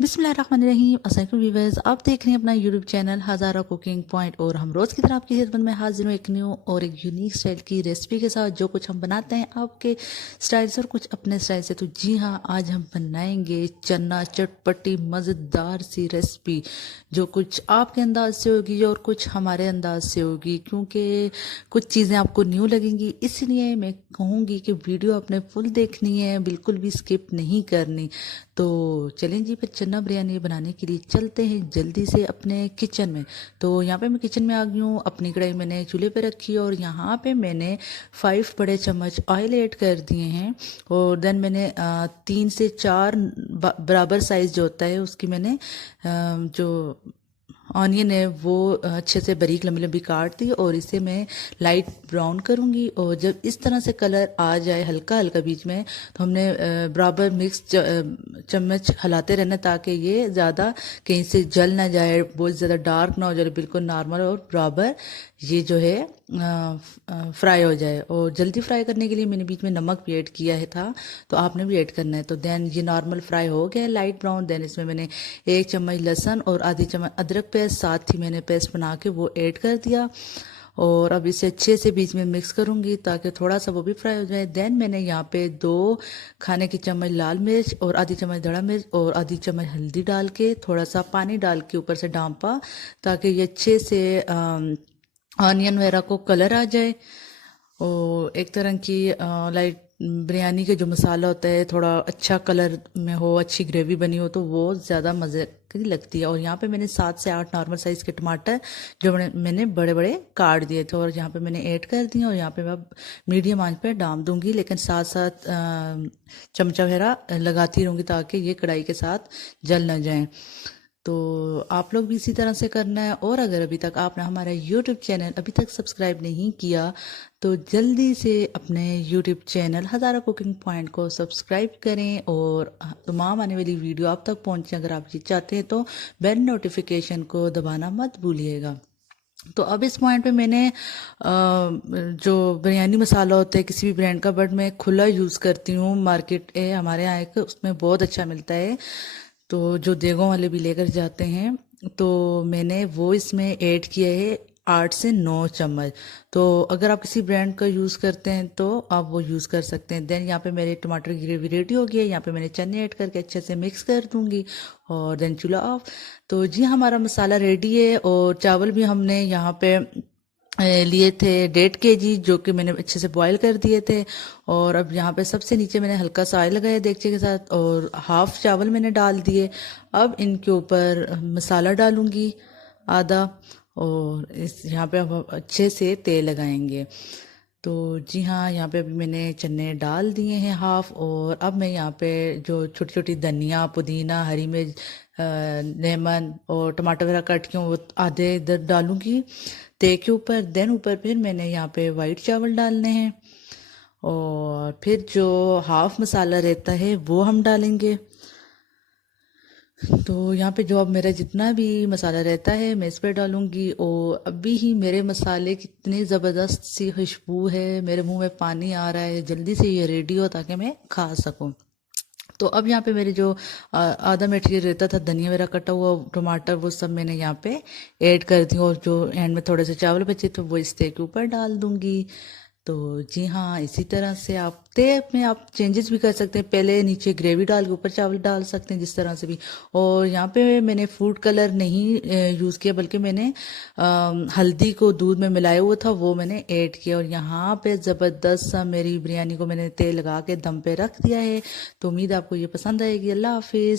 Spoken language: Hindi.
बिस्मिल्लाहिर्रहमानिर्रहीम। अस्सलाम व्यूवर्स, आप देख रहे हैं अपना यूट्यूब चैनल हज़ारा कुकिंग पॉइंट और हम रोज़ की तरह आपकी खिदमत में हाजिर हूँ एक न्यू और एक यूनिक स्टाइल की रेसिपी के साथ। जो कुछ हम बनाते हैं आपके स्टाइल से और कुछ अपने स्टाइल से। तो जी हाँ, आज हम बनाएंगे चना चटपटी मज़ेदार सी रेसिपी जो कुछ आपके अंदाज से होगी और कुछ हमारे अंदाज से होगी, क्योंकि कुछ चीज़ें आपको न्यू लगेंगी। इसलिए मैं कहूँगी कि वीडियो आपने फुल देखनी है, बिल्कुल भी स्किप नहीं करनी। तो चलें जी, फिर चना बिरयानी बनाने के लिए चलते हैं जल्दी से अपने किचन में। तो यहाँ पे मैं किचन में आ गई हूँ। अपनी कढ़ाई मैंने चूल्हे पे रखी और यहाँ पे मैंने 5 बड़े चम्मच ऑयल ऐड कर दिए हैं। और देन मैंने 3 से 4 बराबर साइज जो होता है उसकी मैंने जो ऑनियन है वो अच्छे से बारीक लंबी लंबी काट दी और इसे मैं लाइट ब्राउन करूंगी। और जब इस तरह से कलर आ जाए हल्का हल्का बीच में, तो हमने बराबर मिक्स चम्मच हिलाते रहना ताकि ये ज़्यादा कहीं से जल ना जाए, बहुत ज़्यादा डार्क ना हो जाए, बिल्कुल नॉर्मल और बराबर ये जो है फ्राई हो जाए। और जल्दी फ्राई करने के लिए मैंने बीच में नमक भी ऐड किया है था, तो आपने भी ऐड करना है। तो देन ये नॉर्मल फ्राई हो गया लाइट ब्राउन। देन इसमें मैंने 1 चम्मच लहसुन और आधी चम्मच अदरक पेस्ट, साथ ही मैंने पेस्ट बना के वो ऐड कर दिया। और अब इसे अच्छे से बीच में मिक्स करूंगी ताकि थोड़ा सा वो भी फ्राई हो जाए। देन मैंने यहाँ पे 2 खाने की चम्मच लाल मिर्च और आधी चम्मच धड़ा मिर्च और आधी चम्मच हल्दी डाल के थोड़ा सा पानी डाल के ऊपर से डांपा ताकि ये अच्छे से ऑनियन वगैरह को कलर आ जाए। और एक तरह की लाइट बिरयानी का जो मसाला होता है थोड़ा अच्छा कलर में हो, अच्छी ग्रेवी बनी हो, तो वो ज़्यादा मज़े की लगती है। और यहाँ पे मैंने 7 से 8 नॉर्मल साइज़ के टमाटर जो मैंने बड़े बड़े काट दिए थे और यहाँ पे मैंने ऐड कर दिए। और यहाँ पे मैं मीडियम आंच पे डाल दूंगी, लेकिन साथ साथ चमचा वगैरह लगाती रहूँगी ताकि ये कढ़ाई के साथ जल ना जाए। तो आप लोग भी इसी तरह से करना है। और अगर अभी तक आपने हमारा यूट्यूब चैनल अभी तक सब्सक्राइब नहीं किया तो जल्दी से अपने यूट्यूब चैनल हज़ारा कुकिंग पॉइंट को सब्सक्राइब करें और तमाम आने वाली वीडियो आप तक पहुंचे। अगर आप ये चाहते हैं तो बेल नोटिफिकेशन को दबाना मत भूलिएगा। तो अब इस पॉइंट पे मैंने जो बिरयानी मसाला होता है किसी भी ब्रांड का, बट मैं खुला यूज़ करती हूँ। मार्केट है हमारे यहाँ एक, उसमें बहुत अच्छा मिलता है, तो जो देगों वाले भी लेकर जाते हैं। तो मैंने वो इसमें ऐड किया है 8 से 9 चम्मच। तो अगर आप किसी ब्रांड का यूज़ करते हैं तो आप वो यूज़ कर सकते हैं। देन यहाँ पे मेरे टमाटर की ग्रेवी रेडी हो गई है। यहाँ पे मैंने चने ऐड करके अच्छे से मिक्स कर दूंगी और देन चूल्हा ऑफ। तो जी हमारा मसाला रेडी है। और चावल भी हमने यहाँ पे लिए थे 1.5 kg, जो कि मैंने अच्छे से बॉईल कर दिए थे। और अब यहाँ पे सबसे नीचे मैंने हल्का सा ऑयल लगाया देगचे के साथ और हाफ चावल मैंने डाल दिए। अब इनके ऊपर मसाला डालूंगी आधा, और इस यहाँ पे अब अच्छे से तेल लगाएंगे। तो जी हाँ, यहाँ पे अभी मैंने चने डाल दिए हैं हाफ। और अब मैं यहाँ पे जो छोटी छोटी धनिया, पुदीना, हरी मिर्च, लेमन और टमाटर वगैरह कट के वो आधे इधर डालूंगी तेल के ऊपर। देन ऊपर फिर मैंने यहाँ पे वाइट चावल डालने हैं और फिर जो हाफ मसाला रहता है वो हम डालेंगे। तो यहाँ पे जो अब मेरा जितना भी मसाला रहता है मैं इस पर डालूंगी। और अभी ही मेरे मसाले की इतनी ज़बरदस्त सी खुशबू है, मेरे मुंह में पानी आ रहा है, जल्दी से ये रेडी हो ताकि मैं खा सकूं। तो अब यहाँ पे मेरे जो आधा मटेरियल रहता था, धनिया वगैरह कटा हुआ, टमाटर, वो सब मैंने यहाँ पे ऐड कर दी। और जो एंड में थोड़े से चावल बचे तो वो इस तेल के ऊपर डाल दूंगी। तो जी हाँ, इसी तरह से आप तेल में आप चेंजेस भी कर सकते हैं। पहले नीचे ग्रेवी डाल के ऊपर चावल डाल सकते हैं, जिस तरह से भी। और यहाँ पे मैंने फूड कलर नहीं यूज़ किया, बल्कि मैंने हल्दी को दूध में मिलाया हुआ था, वो मैंने ऐड किया। और यहाँ पे ज़बरदस्त सा मेरी बिरयानी को मैंने तेल लगा के दम पे रख दिया है। तो उम्मीद आपको ये पसंद आएगी। अल्लाह हाफिज़।